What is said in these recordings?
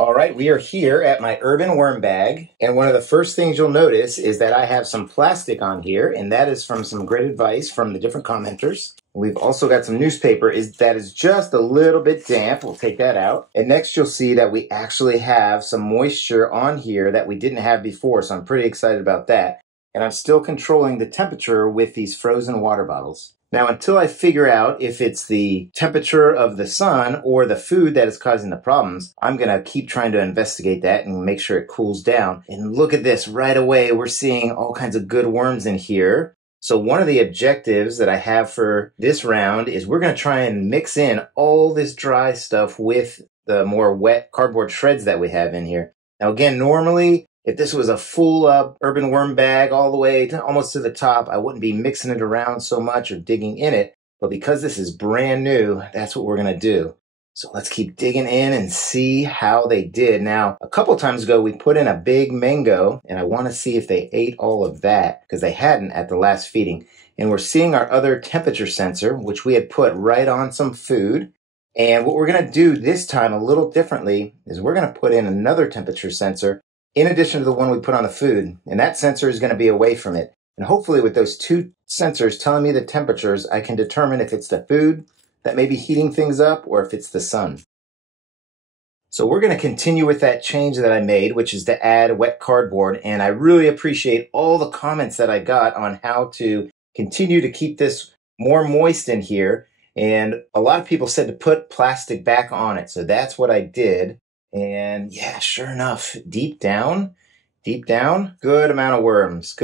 All right, we are here at my urban worm bag, and one of the first things you'll notice is that I have some plastic on here, and that is from some great advice from the different commenters. We've also got some newspaper that is just a little bit damp. We'll take that out. And next you'll see that we actually have some moisture on here that we didn't have before, so I'm pretty excited about that. And I'm still controlling the temperature with these frozen water bottles. Now, until I figure out if it's the temperature of the sun or the food that is causing the problems, I'm going to keep trying to investigate that and make sure it cools down. And look at this, right away we're seeing all kinds of good worms in here. So one of the objectives that I have for this round is we're going to try and mix in all this dry stuff with the more wet cardboard shreds that we have in here. Now again, normally, if this was a full urban worm bag all the way to almost to the top, I wouldn't be mixing it around so much or digging in it. But because this is brand new, that's what we're going to do. So let's keep digging in and see how they did. Now, a couple times ago, we put in a big mango, and I want to see if they ate all of that because they hadn't at the last feeding. And we're seeing our other temperature sensor, which we had put right on some food. And what we're going to do this time a little differently is we're going to put in another temperature sensor in addition to the one we put on the food, and that sensor is going to be away from it. And hopefully with those two sensors telling me the temperatures, I can determine if it's the food that may be heating things up or if it's the sun. So we're going to continue with that change that I made, which is to add wet cardboard. And I really appreciate all the comments that I got on how to continue to keep this more moist in here. And a lot of people said to put plastic back on it. So that's what I did. And yeah, sure enough, deep down, good amount of worms.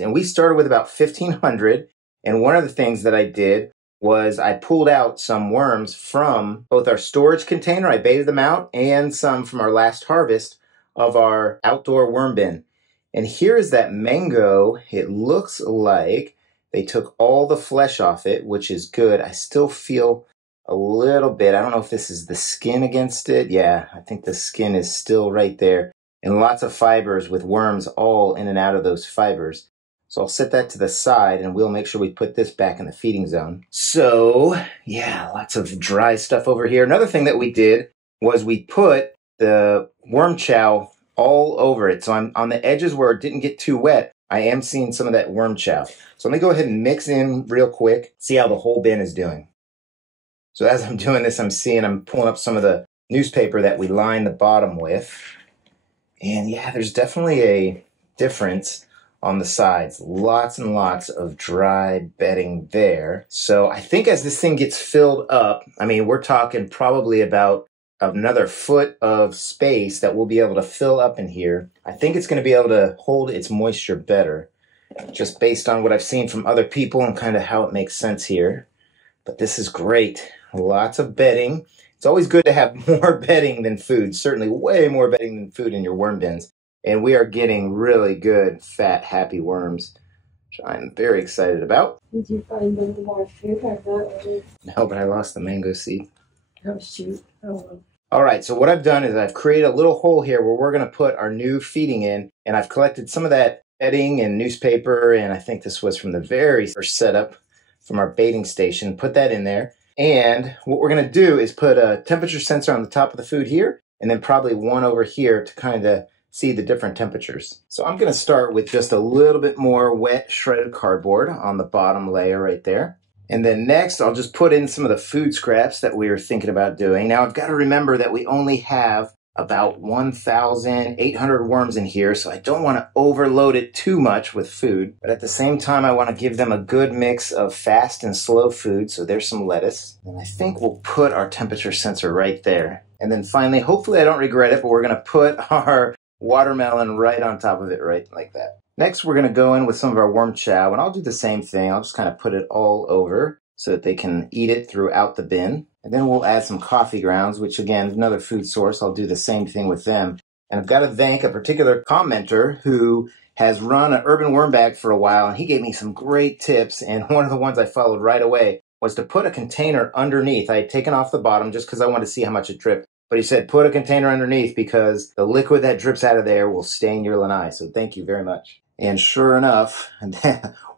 And we started with about 1,500. And one of the things that I did was I pulled out some worms from both our storage container, I baited them out, and some from our last harvest of our outdoor worm bin. And here is that mango. It looks like they took all the flesh off it, which is good. I still feel a little bit. I don't know if this is the skin against it. Yeah, I think the skin is still right there. And lots of fibers with worms all in and out of those fibers. So I'll set that to the side and we'll make sure we put this back in the feeding zone. So yeah, lots of dry stuff over here. Another thing that we did was we put the worm chow all over it. So I'm on the edges where it didn't get too wet. I am seeing some of that worm chow. So let me go ahead and mix in real quick, see how the whole bin is doing. So as I'm doing this, I'm pulling up some of the newspaper that we lined the bottom with. And yeah, there's definitely a difference on the sides. Lots and lots of dry bedding there. So I think as this thing gets filled up, I mean, we're talking probably about another foot of space that we'll be able to fill up in here. I think it's going to be able to hold its moisture better, just based on what I've seen from other people and kind of how it makes sense here. But this is great. Lots of bedding. It's always good to have more bedding than food, certainly way more bedding than food in your worm bins. And we are getting really good, fat, happy worms, which I'm very excited about. Did you find any more food or not? No, but I lost the mango seed. Oh, shoot. Oh, well. All right, so what I've done is I've created a little hole here where we're going to put our new feeding in, and I've collected some of that bedding and newspaper, and I think this was from the very first setup from our baiting station. Put that in there. And what we're going to do is put a temperature sensor on the top of the food here, and then probably one over here to kind of see the different temperatures. So I'm going to start with just a little bit more wet shredded cardboard on the bottom layer right there. And then next, I'll just put in some of the food scraps that we were thinking about doing. Now, I've got to remember that we only have about 1,800 worms in here, so I don't want to overload it too much with food. But at the same time, I want to give them a good mix of fast and slow food, so there's some lettuce. And I think we'll put our temperature sensor right there. And then finally, hopefully I don't regret it, but we're going to put our watermelon right on top of it, right like that. Next, we're going to go in with some of our worm chow, and I'll do the same thing. I'll just kind of put it all over so that they can eat it throughout the bin. And then we'll add some coffee grounds, which again is another food source. I'll do the same thing with them. And I've got to thank a particular commenter who has run an urban worm bag for a while, and he gave me some great tips. And one of the ones I followed right away was to put a container underneath. I had taken off the bottom just because I wanted to see how much it dripped. But he said, put a container underneath because the liquid that drips out of there will stain your lanai. So thank you very much. And sure enough,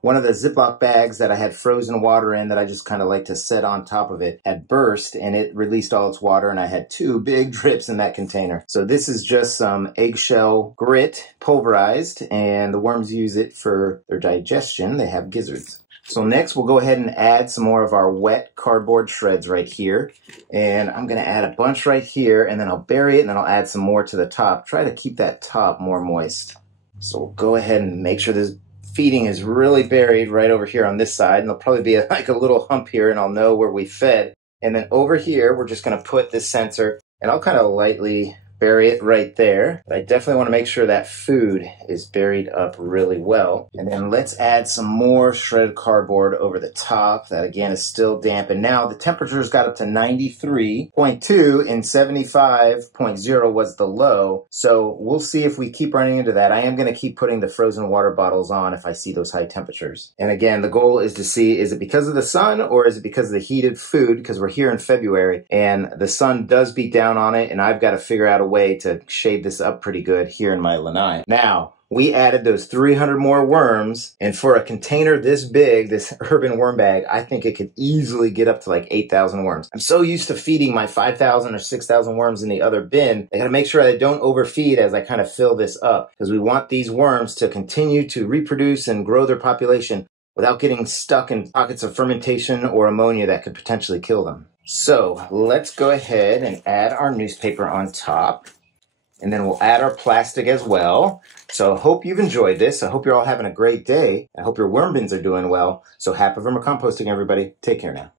one of the Ziploc bags that I had frozen water in that I just kind of like to set on top of it had burst, and it released all its water, and I had 2 big drips in that container. So this is just some eggshell grit pulverized, and the worms use it for their digestion. They have gizzards. So next we'll go ahead and add some more of our wet cardboard shreds right here. And I'm gonna add a bunch right here, and then I'll bury it, and then I'll add some more to the top. Try to keep that top more moist. So we'll go ahead and make sure this feeding is really buried right over here on this side, and there'll probably be like a little hump here, and I'll know where we fed. And then over here, we're just gonna put this sensor, and I'll kind of lightly bury it right there. But I definitely want to make sure that food is buried up really well. And then let's add some more shredded cardboard over the top. That again is still damp. And now the temperature's got up to 93.2 and 75.0 was the low. So we'll see if we keep running into that. I am going to keep putting the frozen water bottles on if I see those high temperatures. And again, the goal is to see, is it because of the sun or is it because of the heated food? Because we're here in February and the sun does beat down on it, and I've got to figure out a way to shade this up pretty good here in my lanai. Now, we added those 300 more worms, and for a container this big, this urban worm bag, I think it could easily get up to like 8,000 worms. I'm so used to feeding my 5,000 or 6,000 worms in the other bin. I gotta make sure I don't overfeed as I kind of fill this up, because we want these worms to continue to reproduce and grow their population without getting stuck in pockets of fermentation or ammonia that could potentially kill them. So let's go ahead and add our newspaper on top, and then we'll add our plastic as well. So I hope you've enjoyed this. I hope you're all having a great day. I hope your worm bins are doing well. So happy vermicomposting, everybody. Take care now.